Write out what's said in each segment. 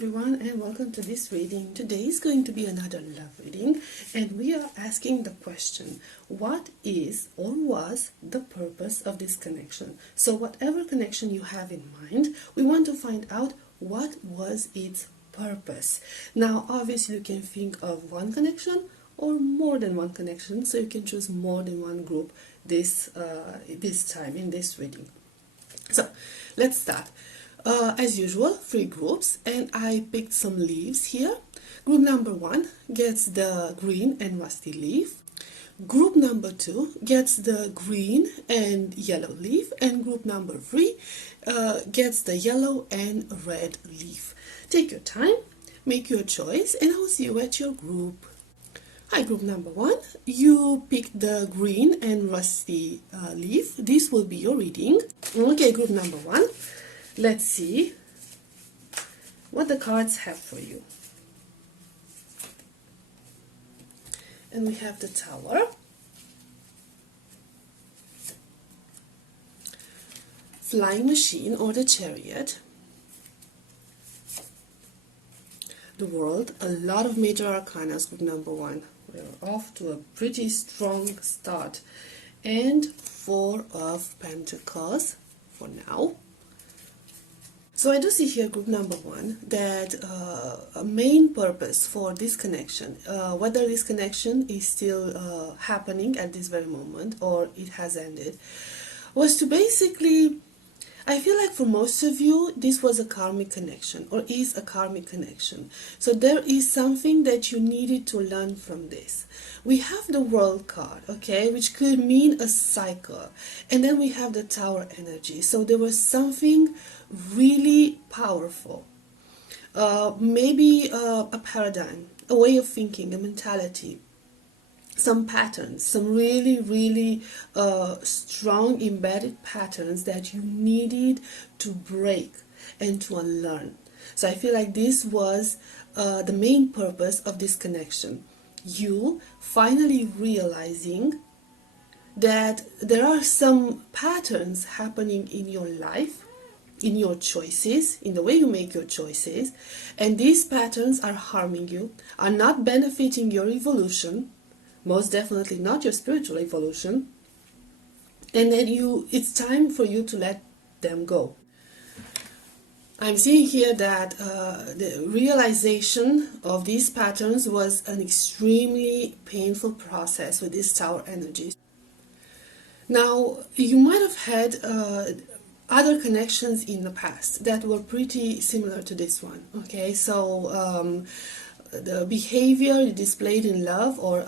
everyone, and welcome to this reading. Today is going to be another love reading, and we are asking the question, what is or was the purpose of this connection? So whatever connection you have in mind, we want to find out what was its purpose. Now obviously you can think of one connection or more than one connection, so you can choose more than one group this time in this reading. So let's start. As usual, 3 groups, and I picked some leaves here. Group number 1 gets the green and rusty leaf. Group number 2 gets the green and yellow leaf, and group number 3 gets the yellow and red leaf. Take your time, make your choice, and I'll see you at your group. Hi, group number 1, you picked the green and rusty leaf. This will be your reading. Okay, group number 1. Let's see what the cards have for you. And we have the Tower, Flying Machine or the Chariot, the World, a lot of major arcana, group number 1. We're off to a pretty strong start. And 4 of Pentacles for now. So I do see here, group number 1, that a main purpose for this connection, whether this connection is still happening at this very moment or it has ended, was to basically, I feel like for most of you, this was a karmic connection or is a karmic connection. So there is something that you needed to learn from this. We have the World card, okay, which could mean a cycle. And then we have the Tower energy. So there was something really powerful. Maybe a paradigm, a way of thinking, a mentality, some patterns, some really strong embedded patterns that you needed to break and to unlearn. So I feel like this was the main purpose of this connection. You finally realizing that there are some patterns happening in your life, in your choices, in the way you make your choices, and these patterns are harming you, are not benefiting your evolution, most definitely not your spiritual evolution, and then it's time for you to let them go. I'm seeing here that the realization of these patterns was an extremely painful process with this Tower energy. Now, you might have had other connections in the past that were pretty similar to this one, okay? So the behavior you displayed in love, or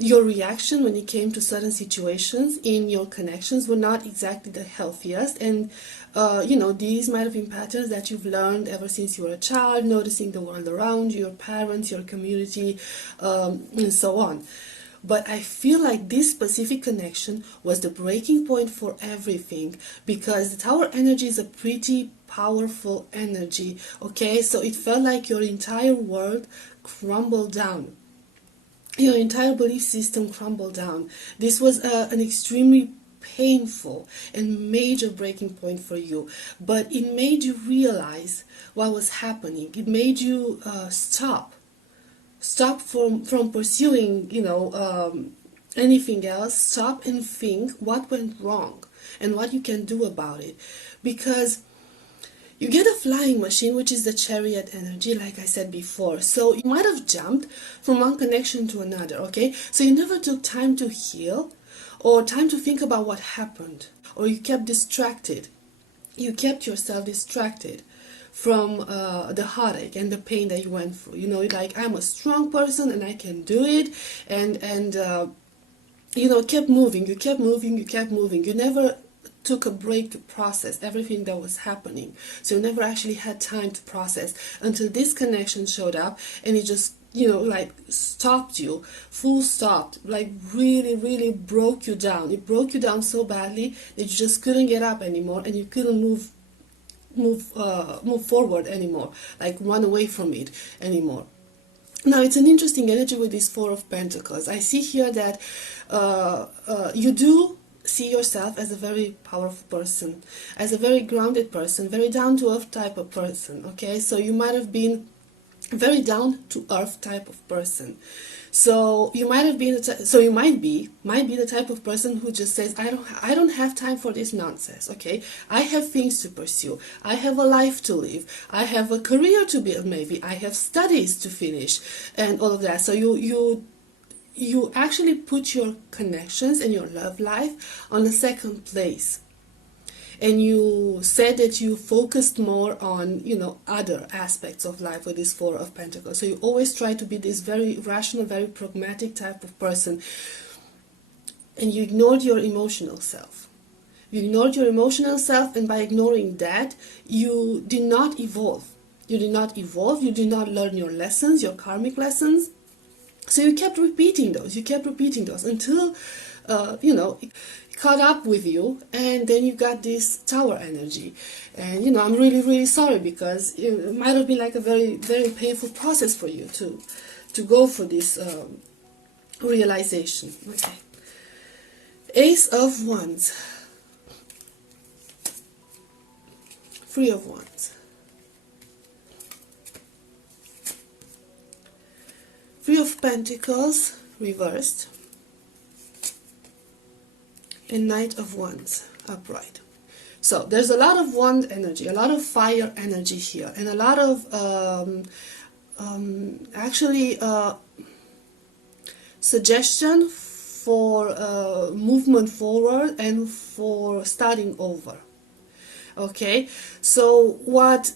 your reaction when it came to certain situations in your connections were not exactly the healthiest, and these might have been patterns that you've learned ever since you were a child, noticing the world around you, your parents, your community, and so on. But I feel like this specific connection was the breaking point for everything, because the Tower energy is a pretty powerful energy, okay? So it felt like your entire world crumbled down. Your entire belief system crumbled down. This was an extremely painful and major breaking point for you, but it made you realize what was happening. It made you stop from pursuing anything else. Stop and think what went wrong and what you can do about it, because you get a flying machine, which is the Chariot energy, like I said before. So you might have jumped from one connection to another, okay? So you never took time to heal or time to think about what happened, or you kept distracted. You kept yourself distracted from the heartache and the pain that you went through. Like, I'm a strong person and I can do it, and kept moving. You kept moving. You never took a break to process everything that was happening. So you never actually had time to process until this connection showed up, and it just stopped you, full stop, like really broke you down. It broke you down so badly that you just couldn't get up anymore, and you couldn't move forward anymore, like run away from it anymore. Now, it's an interesting energy with this 4 of Pentacles. I see here that you do see yourself as a very powerful person, as a very grounded person, very down-to-earth type of person, okay? So you might have been very down-to-earth type of person. So you might have been, so you might be the type of person who just says, I don't have time for this nonsense, okay? I have things to pursue. I have a life to live. I have a career to build, maybe. I have studies to finish, and all of that. So you actually put your connections and your love life on the second place. And you said that you focused more on, other aspects of life with this Four of Pentacles. So you always try to be this very rational, very pragmatic type of person. And you ignored your emotional self. You ignored your emotional self, and by ignoring that, you did not evolve. You did not evolve. You did not learn your lessons, your karmic lessons. So you kept repeating those. You kept repeating those until, it caught up with you, and then you got this Tower energy. And I'm really, really sorry, because it might have been like a very, very painful process for you to go for this realization. Okay. Ace of Wands, Three of Wands, Three of Pentacles reversed, and Knight of Wands upright. So there's a lot of wand energy, a lot of fire energy here, and a lot of suggestion for movement forward and for starting over. Okay, so what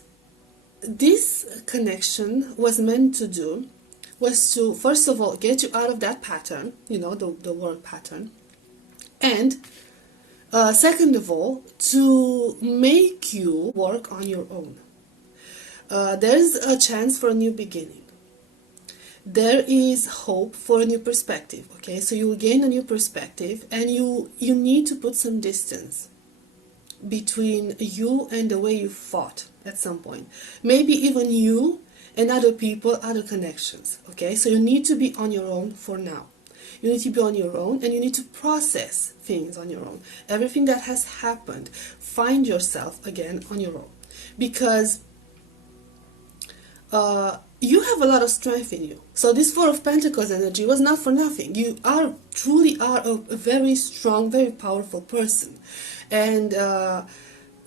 this connection was meant to do was to, first of all, get you out of that pattern, the world pattern, and second of all, to make you work on your own. There's a chance for a new beginning. There is hope for a new perspective, okay? So you will gain a new perspective, and you need to put some distance between you and the way you fought at some point. Maybe even you and other people, other connections, okay? So you need to be on your own for now. You need to be on your own, and you need to process things on your own. Everything that has happened, find yourself again on your own. Because you have a lot of strength in you. So this Four of Pentacles energy was not for nothing. You truly are a very strong, very powerful person. And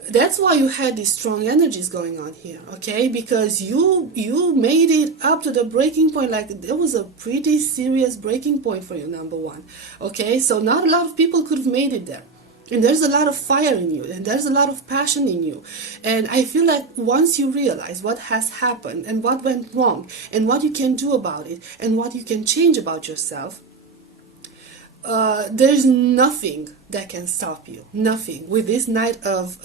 that's why you had these strong energies going on here, okay? Because you made it up to the breaking point. Like, there was a pretty serious breaking point for you, number one, okay? So not a lot of people could have made it there. And there's a lot of fire in you, and there's a lot of passion in you. And I feel like once you realize what has happened and what went wrong and what you can do about it and what you can change about yourself, there's nothing that can stop you. Nothing with this Knight of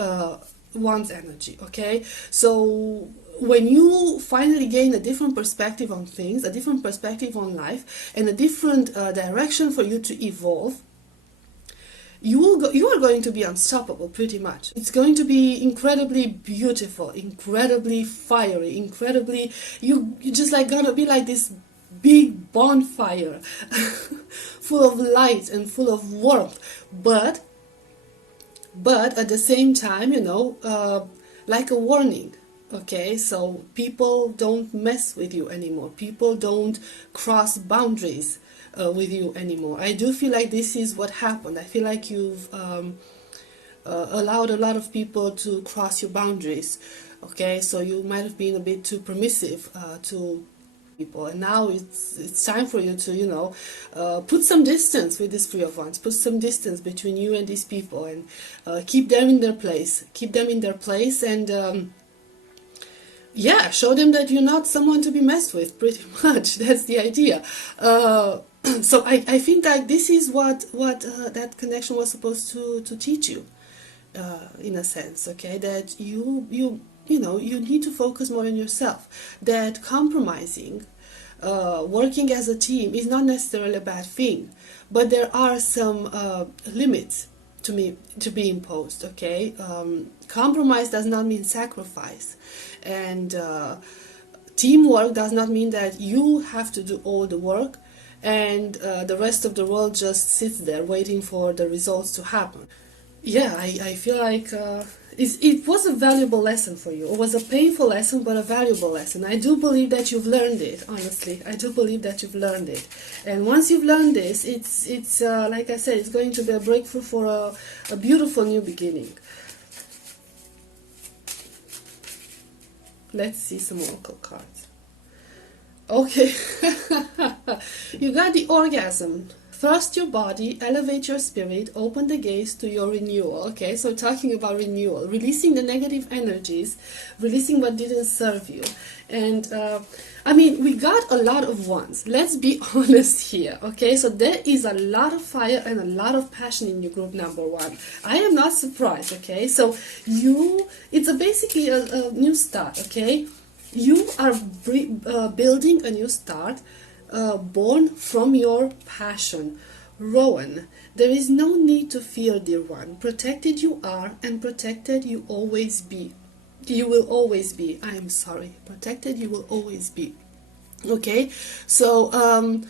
Wands energy, okay? So when you finally gain a different perspective on things, a different perspective on life, and a different direction for you to evolve, you are going to be unstoppable, pretty much. It's going to be incredibly beautiful, incredibly fiery, incredibly, you just like gonna be like this big bonfire full of light and full of warmth, but at the same time, like a warning. Okay, so people don't mess with you anymore. People don't cross boundaries with you anymore. I do feel like this is what happened. I feel like you've allowed a lot of people to cross your boundaries. Okay, so you might have been a bit too permissive to people, and now it's time for you to put some distance with this Three of Wands. Put some distance between you and these people, and keep them in their place. Keep them in their place, and yeah, show them that you're not someone to be messed with, pretty much. That's the idea. So I think that this is what that connection was supposed to teach you, in a sense, okay? That you need to focus more on yourself. That compromising, working as a team is not necessarily a bad thing, but there are some limits to be imposed, okay? Compromise does not mean sacrifice, and teamwork does not mean that you have to do all the work and the rest of the world just sits there waiting for the results to happen. Yeah, I feel like it was a valuable lesson for you. It was a painful lesson, but a valuable lesson. I do believe that you've learned it, honestly. I do believe that you've learned it. And once you've learned this, it's like I said, it's going to be a breakthrough for a beautiful new beginning. Let's see some oracle cards. Okay, you got the orgasm. Thrust your body, elevate your spirit, open the gates to your renewal. Okay, so talking about renewal, releasing the negative energies, releasing what didn't serve you. And I mean, we got a lot of ones. Let's be honest here. Okay, so there is a lot of fire and a lot of passion in your group number one. I am not surprised. Okay, so it's basically a new start. Okay, you are building a new start. Born from your passion. Rowan, there is no need to fear, dear one. Protected you are, and protected you always be. You will always be. I am sorry. Protected you will always be. Okay, so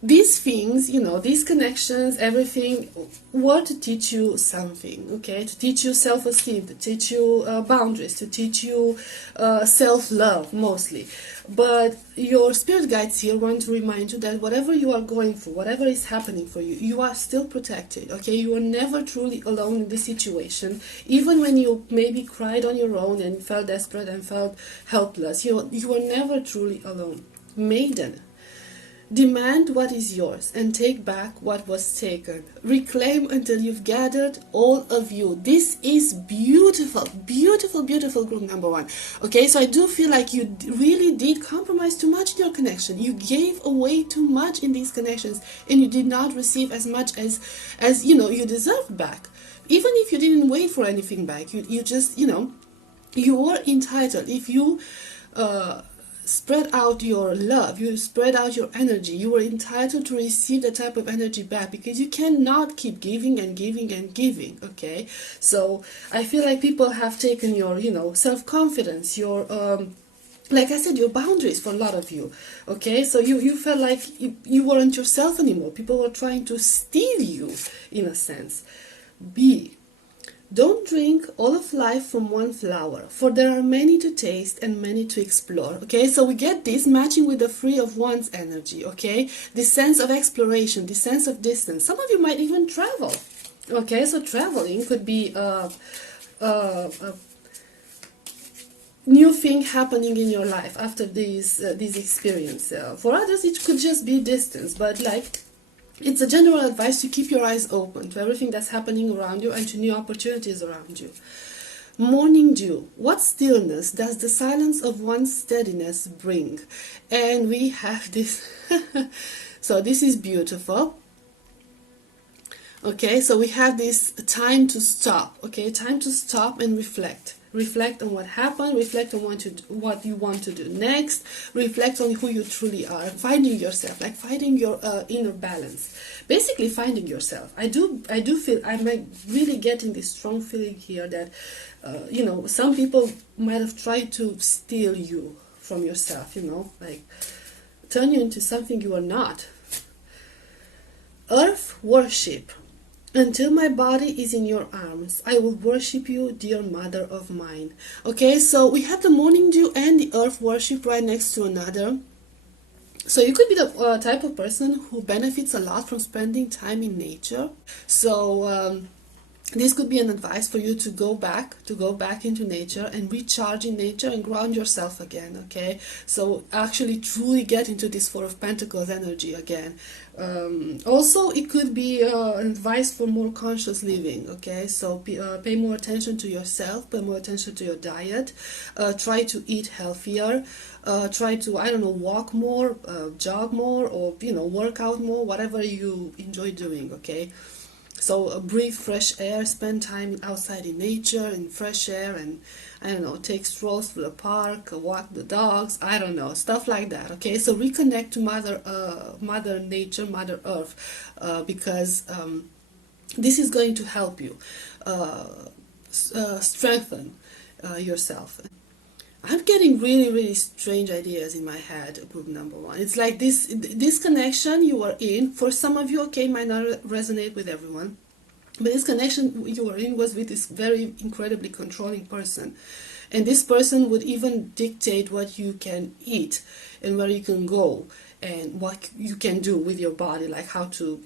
these things, you know, these connections, everything, were to teach you something, okay? To teach you self-esteem, to teach you boundaries, to teach you self-love, mostly. But your spirit guides here want to remind you that whatever you are going through, whatever is happening for you, you are still protected, okay? You are never truly alone in this situation. Even when you maybe cried on your own and felt desperate and felt helpless, you are never truly alone. Maiden, demand what is yours and take back what was taken. Reclaim until you've gathered all of you. This is beautiful, beautiful, beautiful group number one. Okay, so I do feel like you really did compromise too much in your connection. You gave away too much in these connections and you did not receive as much as you know you deserved back. Even if you didn't wait for anything back, you just, you know, you were entitled. If you spread out your love, you spread out your energy, you were entitled to receive that type of energy back, because you cannot keep giving and giving and giving. Okay, so I feel like people have taken your, you know, self-confidence, your like I said, your boundaries for a lot of you. Okay, so you felt like you weren't yourself anymore. People were trying to steal you, in a sense. B, don't drink all of life from one flower, for there are many to taste and many to explore. Okay, so we get this matching with the Three of Wands energy. Okay, this sense of exploration, this sense of distance. Some of you might even travel. Okay, so traveling could be a new thing happening in your life after these experience. For others, it could just be distance, but like, it's a general advice to keep your eyes open to everything that's happening around you and to new opportunities around you. Morning dew. What stillness does the silence of one's steadiness bring? And we have this. So this is beautiful. Okay, so we have this time to stop. Okay, time to stop and reflect. Reflect on what happened, reflect on what you want to do next, reflect on who you truly are, finding yourself, like finding your inner balance, basically finding yourself. I do feel, I'm like really getting this strong feeling here that you know, some people might have tried to steal you from yourself, you know, like turn you into something you are not. Earth worship. Until my body is in your arms, I will worship you, dear mother of mine. Okay, so we have the morning dew and the earth worship right next to another. So you could be the type of person who benefits a lot from spending time in nature. So this could be an advice for you to go back into nature and recharge in nature and ground yourself again. Okay, so actually truly get into this Four of Pentacles energy again. Also, it could be an advice for more conscious living. Okay, so pay more attention to yourself, pay more attention to your diet, try to eat healthier, try to, I don't know, walk more, jog more, or, you know, work out more, whatever you enjoy doing. Okay, so breathe fresh air, spend time outside in nature, in fresh air, and I don't know, take strolls through the park, walk the dogs, I don't know, stuff like that. Okay, so reconnect to Mother Nature, Mother Earth, because this is going to help you strengthen yourself. I'm getting really, really strange ideas in my head, group number one. It's like this connection you are in, for some of you, okay, might not resonate with everyone, but this connection you were in was with this very incredibly controlling person. And this person would even dictate what you can eat and where you can go and what you can do with your body, like how to,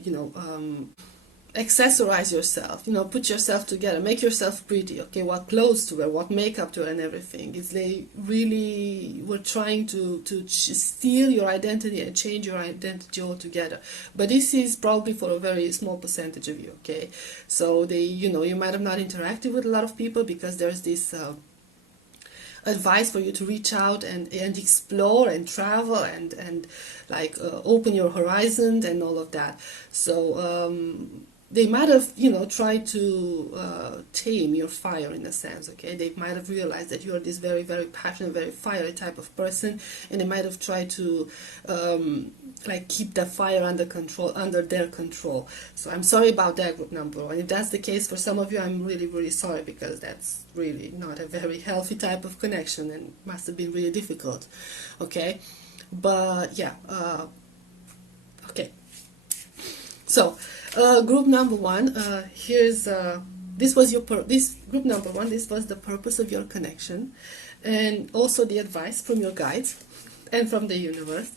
accessorize yourself, put yourself together, make yourself pretty, okay, what clothes to wear, what makeup to wear, and everything. It's they really were trying to steal your identity and change your identity altogether. But this is probably for a very small percentage of you, okay? So they, you might have not interacted with a lot of people because there's this advice for you to reach out and explore and travel and like open your horizon and all of that. So they might have, tried to tame your fire in a sense, okay? They might have realized that you're this very, very passionate, very fiery type of person, and they might have tried to like keep the fire under control, under their control. So I'm sorry about that, group number one. If that's the case for some of you, I'm really, really sorry, because that's really not a very healthy type of connection and must have been really difficult, okay? But yeah, okay. So group number one, here's this was your this group number one. This was the purpose of your connection, and also the advice from your guides and from the universe.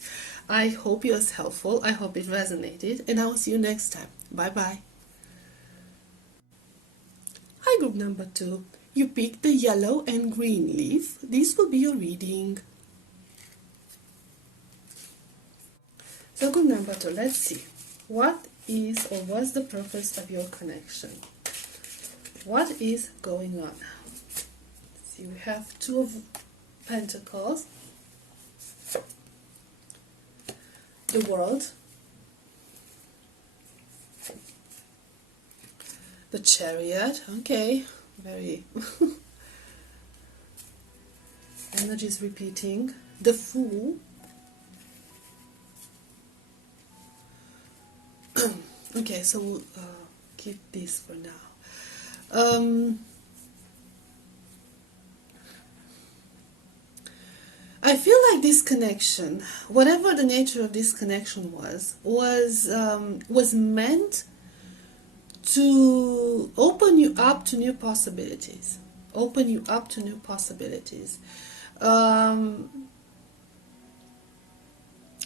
I hope it was helpful. I hope it resonated, and I will see you next time. Bye bye. Hi, group number two. You picked the yellow and green leaf. This will be your reading. So group number two, let's see. What is or was the purpose of your connection? What is going on? See, we have Two of Pentacles, the World, the Chariot, okay, very energy is repeating, the Fool. Okay, so we'll keep this for now. I feel like this connection, whatever the nature of this connection was meant to open you up to new possibilities. Open you up to new possibilities.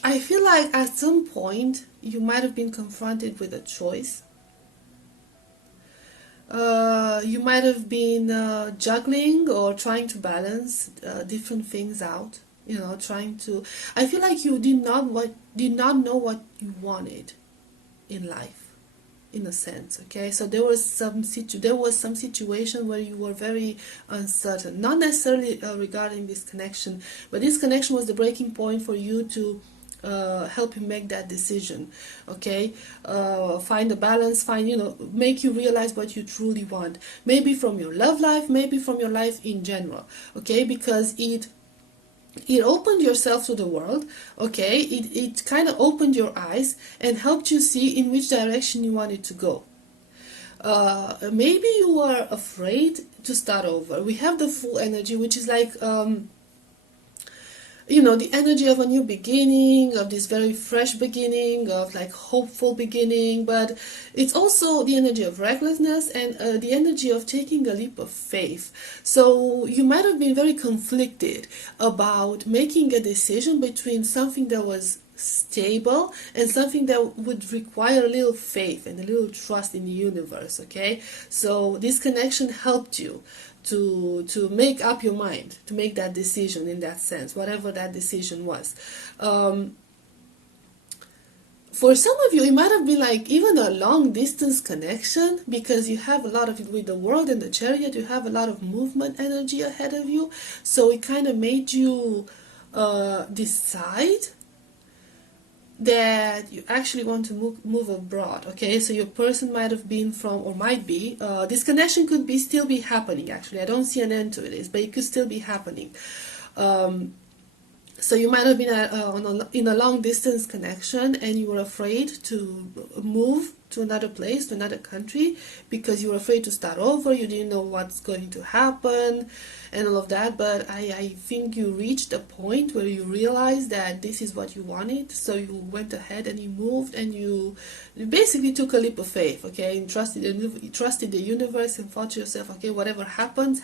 I feel like at some point you might have been confronted with a choice. You might have been juggling or trying to balance different things out. Trying to. I feel like you did not know what you wanted in life, in a sense. Okay, so there was some situation where you were very uncertain, not necessarily regarding this connection, but this connection was the breaking point for you to help you make that decision, okay? Find a balance, make you realize what you truly want, maybe from your love life, maybe from your life in general, okay? Because it opened yourself to the world, okay? It kind of opened your eyes and helped you see in which direction you wanted to go. Maybe you were afraid to start over. We have the Full energy, which is like the energy of a new beginning, of this very fresh beginning, of like hopeful beginning, but it's also the energy of recklessness and the energy of taking a leap of faith. So you might have been very conflicted about making a decision between something that was stable and something that would require a little faith and a little trust in the universe, okay? So this connection helped you to make up your mind, to make that decision in that sense, whatever that decision was. For some of you, it might have been like even a long distance connection, because you have a lot of it with the World and the Chariot. You have a lot of movement energy ahead of you, so it kind of made you decide that you actually want to move abroad, okay? So your person might have been from, or might be, this connection could be still be happening, actually. I don't see an end to this, but it could still be happening. So you might have been in a long distance connection and you were afraid to move to another place, to another country, because you were afraid to start over, you didn't know what's going to happen and all of that. But I think you reached a point where you realized that this is what you wanted, so you went ahead and you moved, and you basically took a leap of faith, okay, and trusted the universe, and thought to yourself, okay, whatever happens,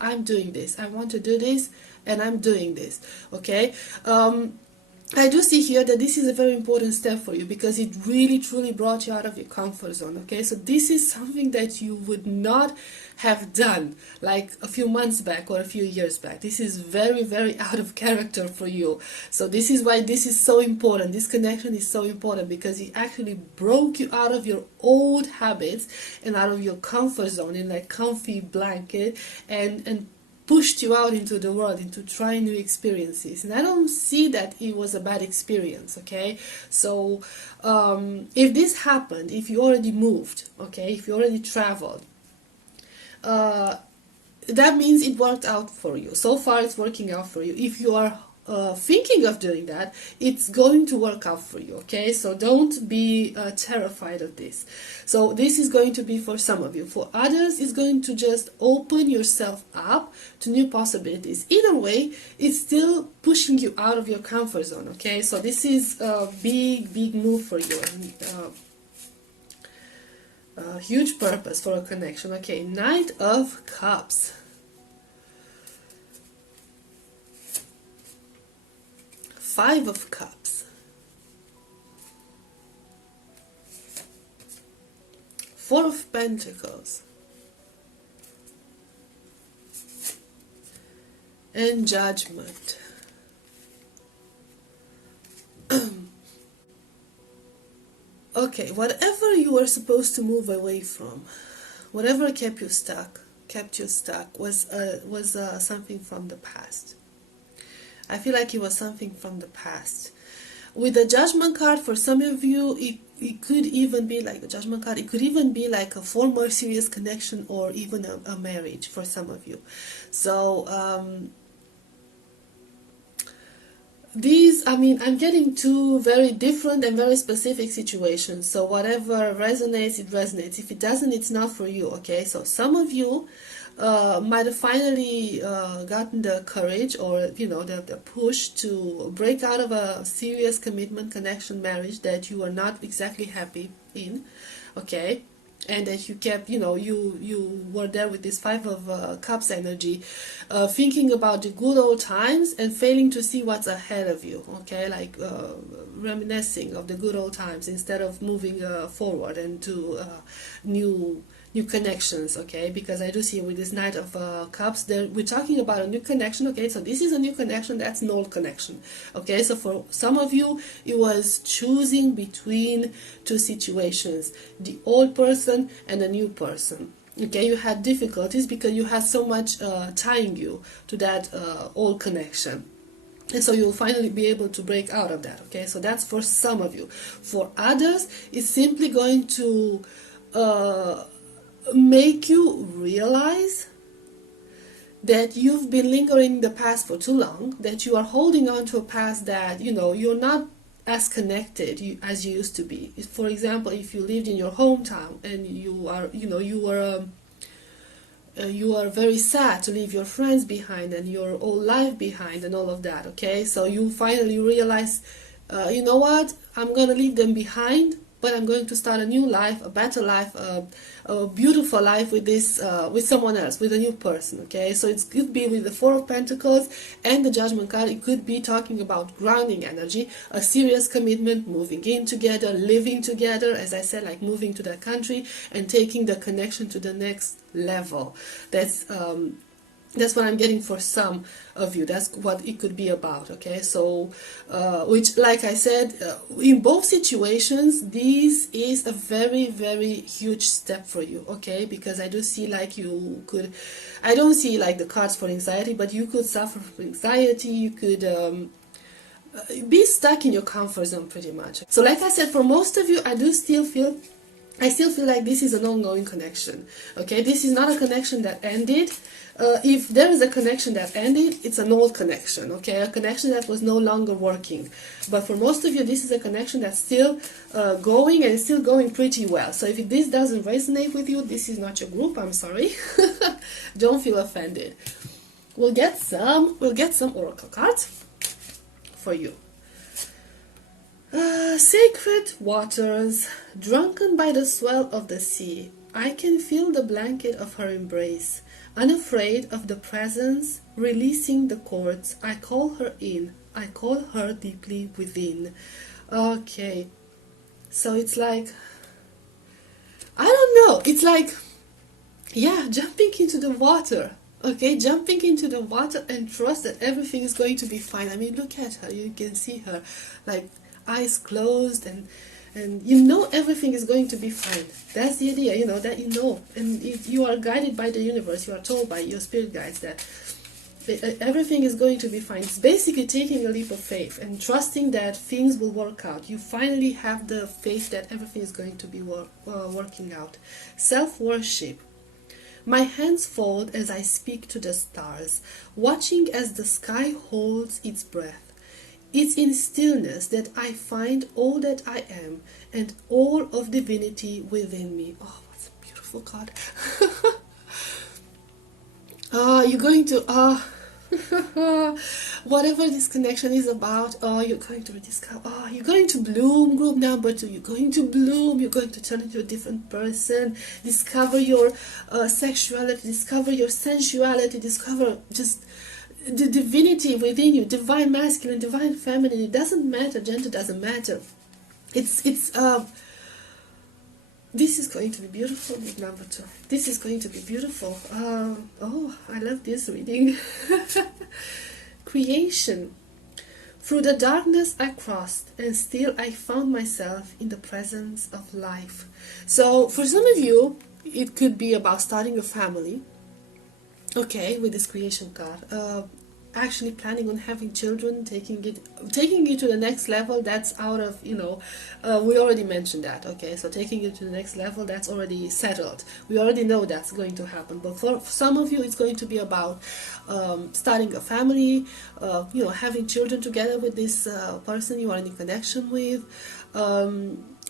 I'm doing this, I want to do this, and I'm doing this, okay. I do see here that this is a very important step for you, because it really truly brought you out of your comfort zone, okay. So this is something that you would not have done like a few months back or a few years back. This is very, very out of character for you. So this is why this is so important. This connection is so important, because it actually broke you out of your old habits and out of your comfort zone, in that comfy blanket, and pushed you out into the world, into trying new experiences. And I don't see that it was a bad experience, okay. So if this happened, if you already moved, okay, if you already traveled, that means it worked out for you. So far it's working out for you. If you are thinking of doing that, it's going to work out for you, okay. So don't be terrified of this. So this is going to be for some of you. For others, it's going to just open yourself up to new possibilities. Either way, it's still pushing you out of your comfort zone, okay. So this is a big move for you, and huge purpose for a connection, okay. Knight of Cups. Five of Cups, Four of Pentacles, and Judgment. Okay, whatever you were supposed to move away from, whatever kept you stuck, was something from the past. I feel like it was something from the past. With the Judgment card, for some of you, it could even be like the Judgment card. It could even be like a former serious connection, or even a marriage for some of you. So I'm getting two very different and very specific situations. So whatever resonates, it resonates. If it doesn't, it's not for you, okay? So some of you might have finally gotten the courage, or the push to break out of a serious commitment, connection, marriage that you are not exactly happy in, okay, and that you kept, you were there with this Five of Cups energy, thinking about the good old times and failing to see what's ahead of you, okay, like reminiscing of the good old times instead of moving forward and to new connections, okay, because I do see with this Knight of Cups, we're talking about a new connection, okay, so this is a new connection, that's an old connection, okay. So for some of you, it was choosing between two situations, the old person and the new person, okay. You had difficulties because you had so much tying you to that old connection. And so you'll finally be able to break out of that, okay. So that's for some of you. For others, it's simply going to make you realize that you've been lingering in the past for too long, that you are holding on to a past that you're not as connected as you used to be. For example, if you lived in your hometown and you are very sad to leave your friends behind and your old life behind and all of that, okay. So you finally realize, you know what, I'm gonna leave them behind, but I'm going to start a new life, a better life, a beautiful life with with someone else, with a new person, okay. So it could be with the Four of Pentacles and the Judgment card. It could be talking about grounding energy, a serious commitment, moving in together, living together, as I said, like moving to that country and taking the connection to the next level. That's what I'm getting for some of you. That's what it could be about, okay. So which, like I said, in both situations, this is a very, very huge step for you, okay, because I do see like I don't see like the cards for anxiety, but you could suffer from anxiety, you could be stuck in your comfort zone pretty much. So like I said, for most of you, I do still feel I still feel like this is an ongoing connection. Okay, this is not a connection that ended. If there is a connection that ended, it's an old connection. Okay, a connection that was no longer working. But for most of you, this is a connection that's still going, and it's still going pretty well. So if this doesn't resonate with you, this is not your group. I'm sorry. Don't feel offended. We'll get some oracle cards for you. Sacred waters, drunken by the swell of the sea, I can feel the blanket of her embrace. Unafraid of the presence, releasing the cords, I call her in, I call her deeply within. Okay, so it's like, I don't know, it's like, yeah, jumping into the water. Okay, jumping into the water and trust that everything is going to be fine. I mean, look at her, you can see her, like, eyes closed, and you know everything is going to be fine. That's the idea, you know, that you know, and you are guided by the universe, you are told by your spirit guides that everything is going to be fine. It's basically taking a leap of faith and trusting that things will work out. You finally have the faith that everything is going to be working out. Self-worship. My hands fold as I speak to the stars, watching as the sky holds its breath. It's in stillness that I find all that I am and all of divinity within me. Oh, what's a beautiful card. You're going to, whatever this connection is about, you're going to rediscover, you're going to bloom, group number 2, you're going to bloom, you're going to turn into a different person, discover your sexuality, discover your sensuality, discover just the divinity within you, divine masculine, divine feminine. It doesn't matter, gender doesn't matter. It's this is going to be beautiful, with number 2. This is going to be beautiful. Oh, I love this reading. Creation. Through the darkness I crossed, and still I found myself in the presence of life. So for some of you, it could be about starting a family. Okay, with this creation card, actually planning on having children, taking it to the next level. That's out of, you know, we already mentioned that. Okay, so taking it to the next level, that's already settled. We already know that's going to happen. But for some of you, it's going to be about starting a family, you know, having children together with this person you are in connection with.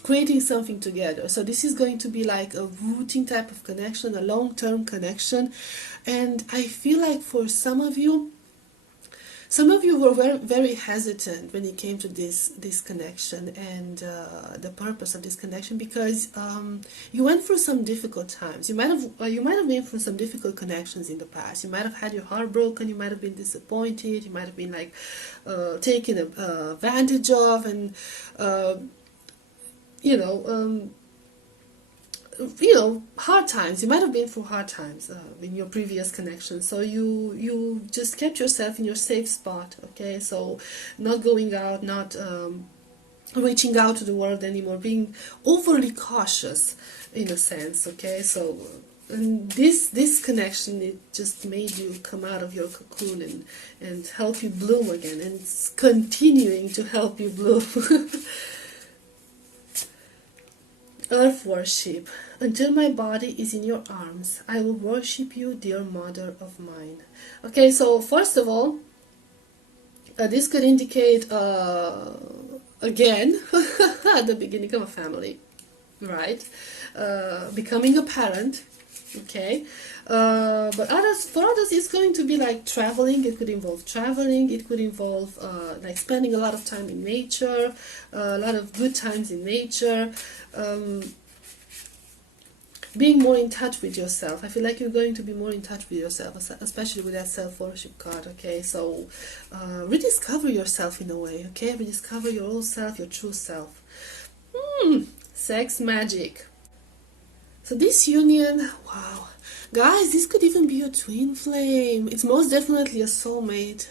Creating something together. So this is going to be like a rooting type of connection, a long-term connection. And I feel like for some of you were very, very hesitant when it came to this connection and the purpose of this connection, because you went through some difficult times. You might have been through some difficult connections in the past. You might have had your heart broken. You might have been disappointed. You might have been like taken advantage of, and you know, hard times. You might have been through hard times in your previous connections. So you just kept yourself in your safe spot. Okay, so not going out, not reaching out to the world anymore, being overly cautious in a sense. Okay, so and this connection, it just made you come out of your cocoon and help you bloom again, and it's continuing to help you bloom. Earth worship. Until my body is in your arms, I will worship you, dear mother of mine. Okay, so first of all, this could indicate, again, the beginning of a family, right? Becoming a parent, okay? But for others, it's going to be like traveling. It could involve traveling. It could involve like spending a lot of time in nature, a lot of good times in nature. Being more in touch with yourself. I feel like you're going to be more in touch with yourself, especially with that self-worship card. Okay, so rediscover yourself in a way. Okay, rediscover your old self, your true self. Sex magic. So this union, wow, guys, this could even be a twin flame. It's most definitely a soulmate.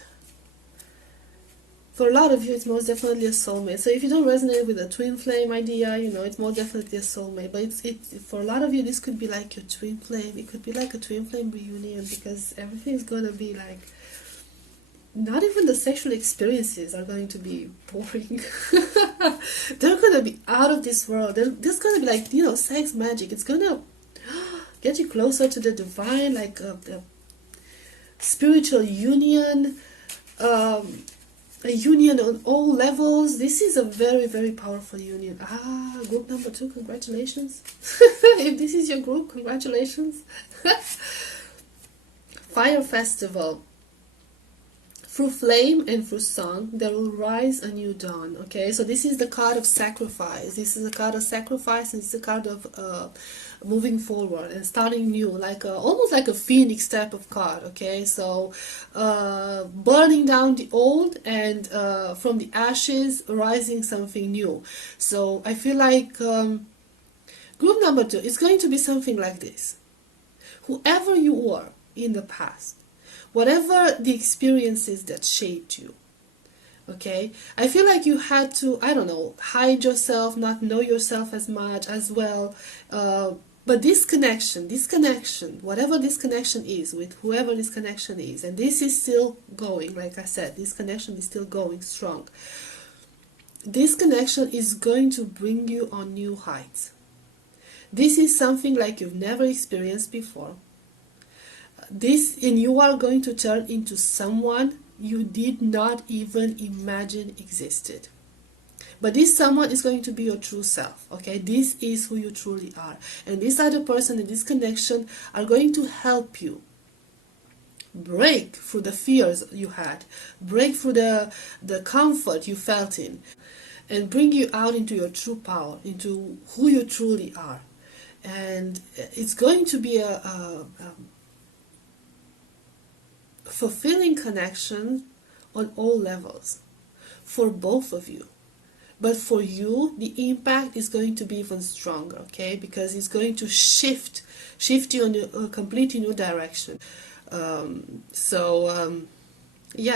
For a lot of you, it's most definitely a soulmate. So if you don't resonate with the twin flame idea, you know, it's most definitely a soulmate. But for a lot of you, this could be like your twin flame. It could be like a twin flame reunion, because everything's gonna be like, not even the sexual experiences are going to be boring. They're going to be out of this world. There's going to be like, you know, sex magic. It's going to get you closer to the divine, like a spiritual union, a union on all levels. This is a very, very powerful union. Group number 2, congratulations. If this is your group, congratulations. Fire festival. Through flame and through song, there will rise a new dawn. Okay, so this is the card of sacrifice. This is a card of sacrifice, and it's a card of moving forward and starting new, like almost like a phoenix type of card. Okay, so burning down the old and from the ashes rising something new. So I feel like group number 2 is going to be something like this. Whoever you were in the past, whatever the experiences that shaped you, okay, I feel like you had to, I don't know, hide yourself, not know yourself as much as well, but this connection, whatever this connection is with whoever this connection is, and this is still going, like I said, this connection is still going strong. This connection is going to bring you on new heights. This is something like you've never experienced before. And you are going to turn into someone you did not even imagine existed. But this someone is going to be your true self, okay? This is who you truly are. And this other person and this connection are going to help you break through the fears you had, break through the comfort you felt in, and bring you out into your true power, into who you truly are. And it's going to be a fulfilling connection on all levels for both of you. But for you, the impact is going to be even stronger, okay? Because it's going to shift you in a completely new direction. Yeah,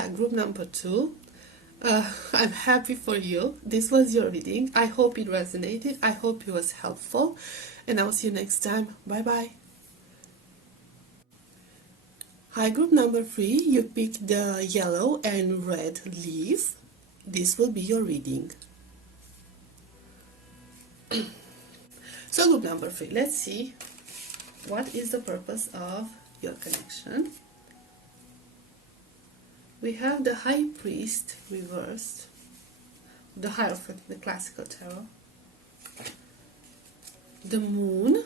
group number 2. I'm happy for you. This was your reading. I hope it resonated. I hope it was helpful. And I will see you next time. Bye-bye. Hi, group number 3. You picked the yellow and red leaf. This will be your reading. So group number 3, let's see what is the purpose of your connection. We have the High Priest reversed, the Hierophant, the classical tarot, the Moon,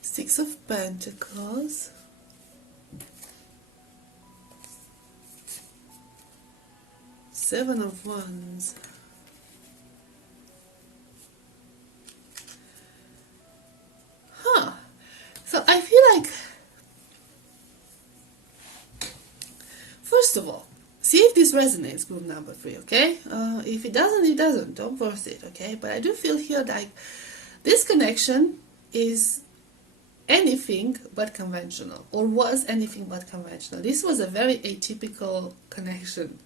Six of Pentacles, Seven of Wands, so I feel like, first of all, see if this resonates, group number 3, okay? If it doesn't, it doesn't. Don't force it, okay? But I do feel here like this connection is anything but conventional, or was anything but conventional. This was a very atypical connection,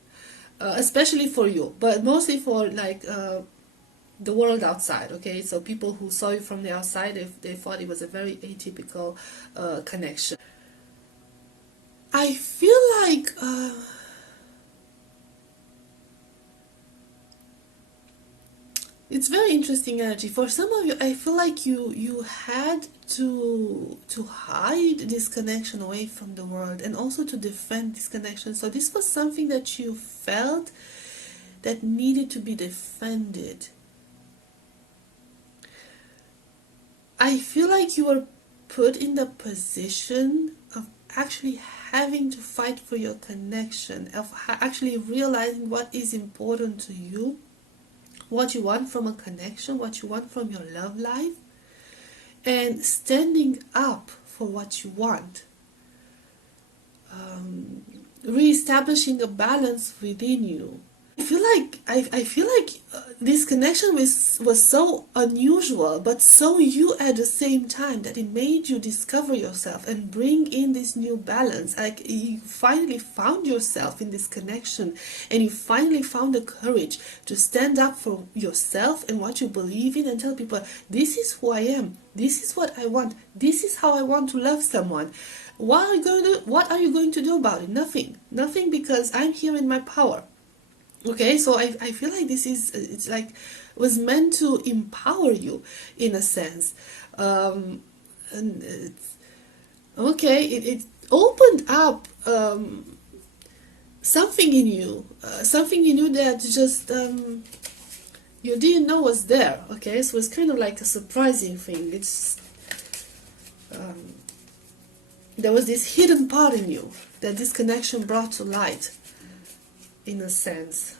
especially for you, but mostly for like the world outside, okay? So people who saw you from the outside, they thought it was a very atypical connection. I feel like it's very interesting energy. For some of you, I feel like you had to hide this connection away from the world, and also to defend this connection. So this was something that you felt that needed to be defended. I feel like you were put in the position of actually having to fight for your connection, of actually realizing what is important to you, what you want from a connection, what you want from your love life, and standing up for what you want. Re-establishing a balance within you, I feel like this connection was so unusual, but so you at the same time, that it made you discover yourself and bring in this new balance. Like you finally found yourself in this connection, and you finally found the courage to stand up for yourself and what you believe in, and tell people, this is who I am, this is what I want, this is how I want to love someone. What are you going to do about it? Nothing, because I'm here in my power. Okay, so I feel like this is, it's like, was meant to empower you in a sense. And it's, okay, it opened up something in you, that just you didn't know was there. Okay, so it's kind of like a surprising thing. It's there was this hidden part in you that this connection brought to light, in a sense.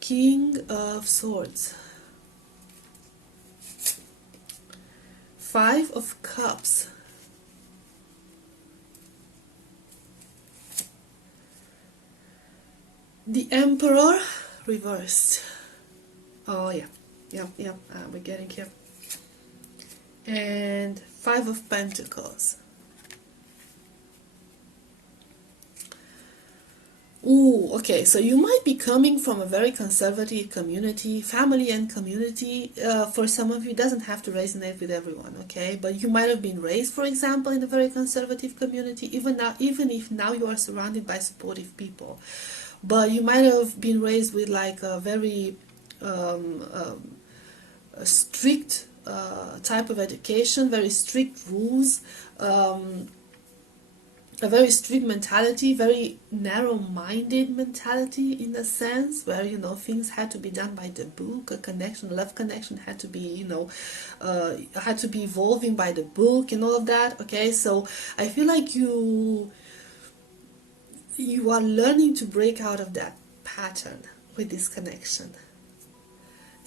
King of Swords, 5 of Cups, the Emperor reversed. Oh yeah, we're getting here. And 5 of Pentacles. Ooh, okay, so you might be coming from a very conservative community, family and community. For some of you, it doesn't have to resonate with everyone, okay? But you might have been raised, for example, in a very conservative community, even if now you are surrounded by supportive people. But you might have been raised with like a very strict type of education, very strict rules, a very strict mentality, very narrow-minded mentality, in a sense, where, you know, things had to be done by the book. A connection, love connection, had to be, you know, had to be evolving by the book and all of that. Okay, so I feel like you are learning to break out of that pattern with this connection.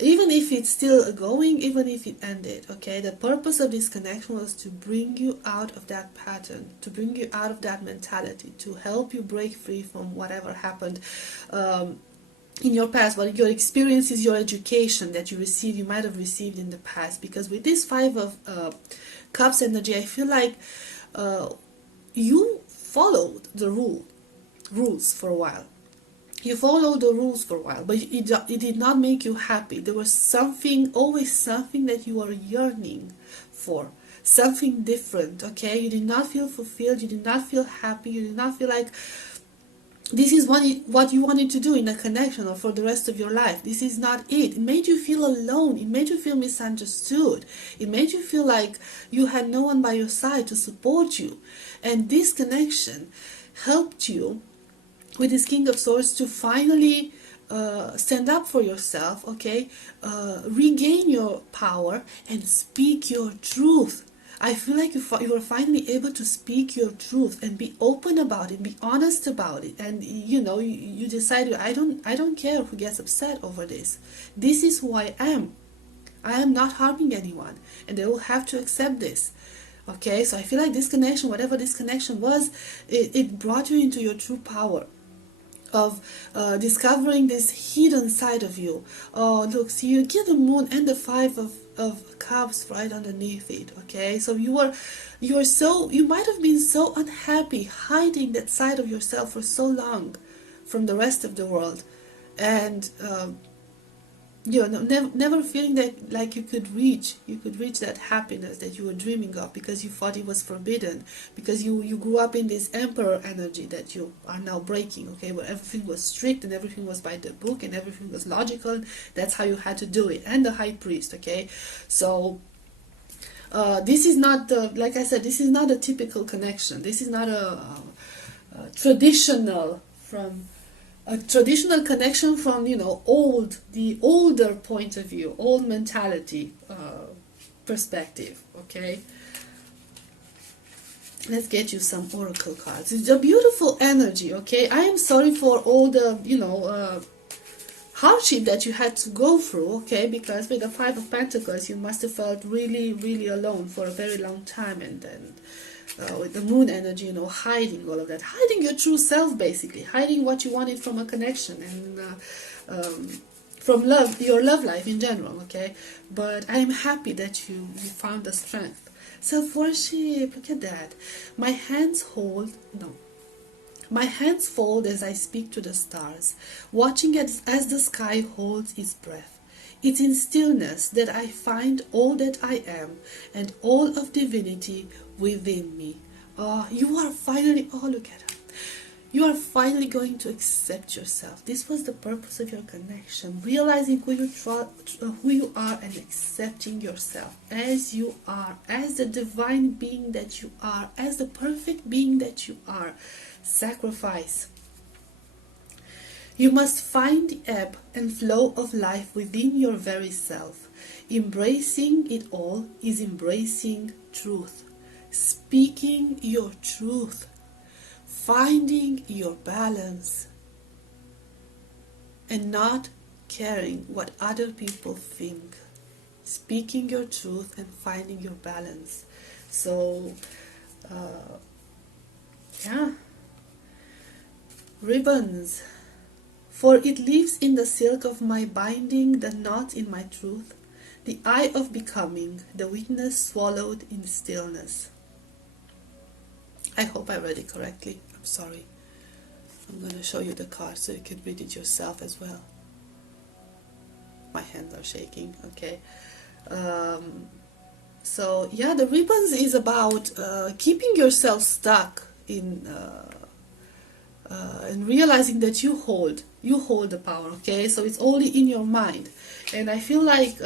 Even if it's still going, even if it ended, okay, the purpose of this connection was to bring you out of that pattern, to bring you out of that mentality, to help you break free from whatever happened in your past, what your experiences, your education that you might have received in the past. Because with this 5 of Cups energy, I feel like you followed the rules for a while. You followed the rules for a while, but it did not make you happy. There was always something that you were yearning for, something different, okay? You did not feel fulfilled, you did not feel happy, you did not feel like this is what you wanted to do in a connection or for the rest of your life. This is not it. It made you feel alone. It made you feel misunderstood. It made you feel like you had no one by your side to support you. And this connection helped you, with this King of Swords, to finally stand up for yourself, okay? Regain your power and speak your truth. I feel like you are finally able to speak your truth and be open about it, be honest about it, and you know, you decide, I don't care who gets upset over this. This is who I am. I am not harming anyone, and they will have to accept this. Okay, so I feel like this connection, whatever this connection was, it brought you into your true power of discovering this hidden side of you. Oh, look, see, you get the moon and the 5 of Cups right underneath it. Okay, so you might have been so unhappy hiding that side of yourself for so long from the rest of the world, and you know, never feeling that like you could reach that happiness that you were dreaming of, because you thought it was forbidden, because you grew up in this emperor energy that you are now breaking, okay, where everything was strict and everything was by the book and everything was logical. That's how you had to do it. And the high priest, okay, so this is not like I said, this is not a typical connection. This is not a traditional connection from, you know, the older point of view, old mentality perspective. Okay, let's get you some oracle cards. It's a beautiful energy. Okay, I am sorry for all the, you know, hardship that you had to go through, okay, because with the Five of Pentacles you must have felt really, really alone for a very long time, and then with the moon energy, you know, hiding all of that, hiding your true self, basically hiding what you wanted from a connection, and from love, your love life in general, okay. But I'm happy that you found the strength. Self-worship, look at that. My hands fold as I speak to the stars, watching as the sky holds its breath. It's in stillness that I find all that I am and all of divinity within me. You are finally, oh look at her. You are finally going to accept yourself. This was the purpose of your connection. Realizing who you are and accepting yourself as you are, as the divine being that you are, as the perfect being that you are. Sacrifice. You must find the ebb and flow of life within your very self. Embracing it all is embracing truth. Speaking your truth. Finding your balance. And not caring what other people think. Speaking your truth and finding your balance. So, yeah. Ribbons. For it lives in the silk of my binding, the knot in my truth, the eye of becoming, the witness swallowed in stillness. I hope I read it correctly. I'm sorry. I'm going to show you the card so you can read it yourself as well. My hands are shaking, okay. So yeah, the ribbons is about keeping yourself stuck in and realizing that you hold the power, okay. So it's only in your mind, and I feel like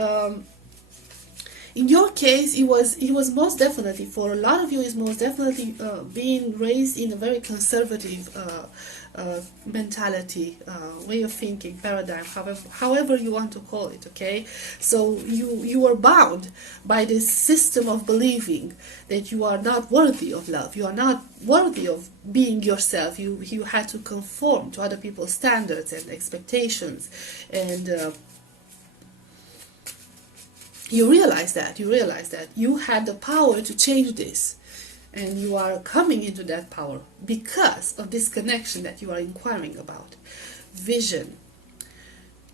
in your case it was most definitely, for a lot of you, is most definitely being raised in a very conservative mentality, way of thinking, paradigm, however you want to call it, okay. So you are bound by this system of believing that you are not worthy of love, you are not worthy of being yourself, you had to conform to other people's standards and expectations, and you realize that you had the power to change this, and you are coming into that power because of this connection that you are inquiring about. Vision.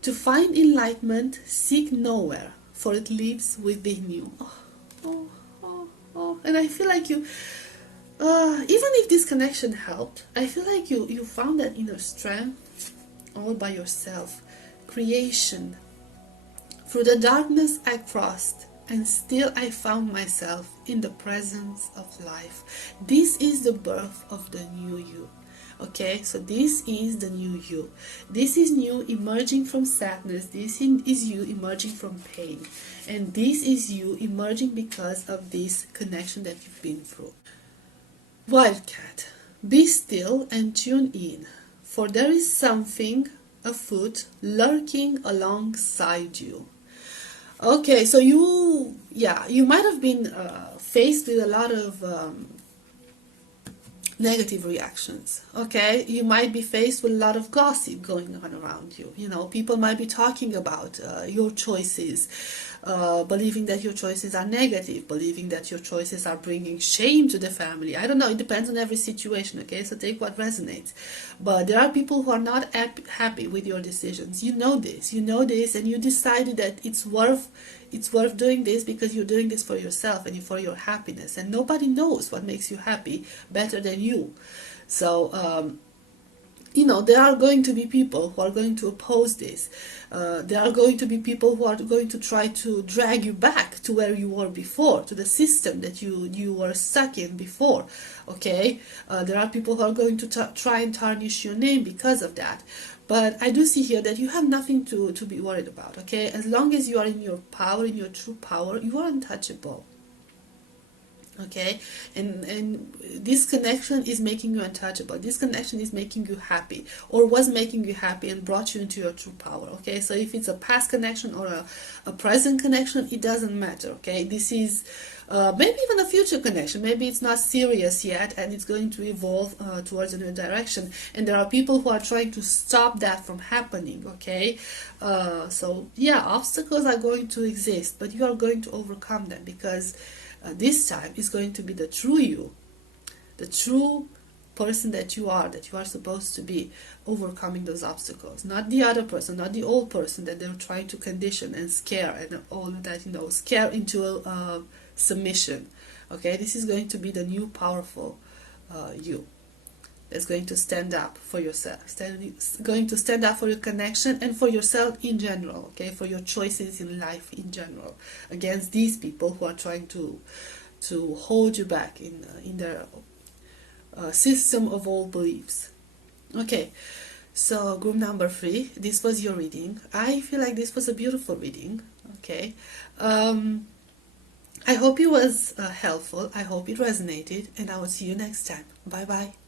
To find enlightenment, seek nowhere, for it lives within you. And I feel like you, even if this connection helped, I feel like you found that inner strength all by yourself. Creation. Through the darkness I crossed, and still I found myself in the presence of life. This is the birth of the new you. Okay, so this is the new you. This is you emerging from sadness. This is you emerging from pain. And this is you emerging because of this connection that you've been through. Wildcat. Be still and tune in, for there is something afoot lurking alongside you. Okay, so you might have been faced with a lot of negative reactions, okay. You might be faced with a lot of gossip going on around you. You know, people might be talking about your choices, believing that your choices are negative, believing that your choices are bringing shame to the family. I don't know, it depends on every situation, okay, so take what resonates. But there are people who are not happy with your decisions. You know this, and you decided that it's worth doing this because you're doing this for yourself and for your happiness, and nobody knows what makes you happy better than you. So you know, there are going to be people who are going to oppose this. There are going to be people who are going to try to drag you back to where you were before, to the system that you were stuck in before, okay. There are people who are going to try and tarnish your name because of that. But I do see here that you have nothing to be worried about, okay. As long as you are in your power, in your true power, you are untouchable. Okay, and this connection is making you untouchable. This connection is making you happy, or was making you happy and brought you into your true power. Okay, so if it's a past connection or a present connection, it doesn't matter. Okay, this is maybe even a future connection. Maybe it's not serious yet and it's going to evolve towards a new direction, and there are people who are trying to stop that from happening. Okay, so yeah, obstacles are going to exist, but you are going to overcome them, because this time is going to be the true you, the true person that you are supposed to be, overcoming those obstacles, not the other person, not the old person that they're trying to condition and scare and all of that, scare into submission. Okay, this is going to be the new powerful you that's going to stand up for yourself, going to stand up for your connection and for yourself in general, okay, for your choices in life in general, against these people who are trying to hold you back in their system of old beliefs. Okay, so group number 3, this was your reading. I feel like this was a beautiful reading. Okay, I hope it was helpful. I hope it resonated, and I will see you next time. Bye bye.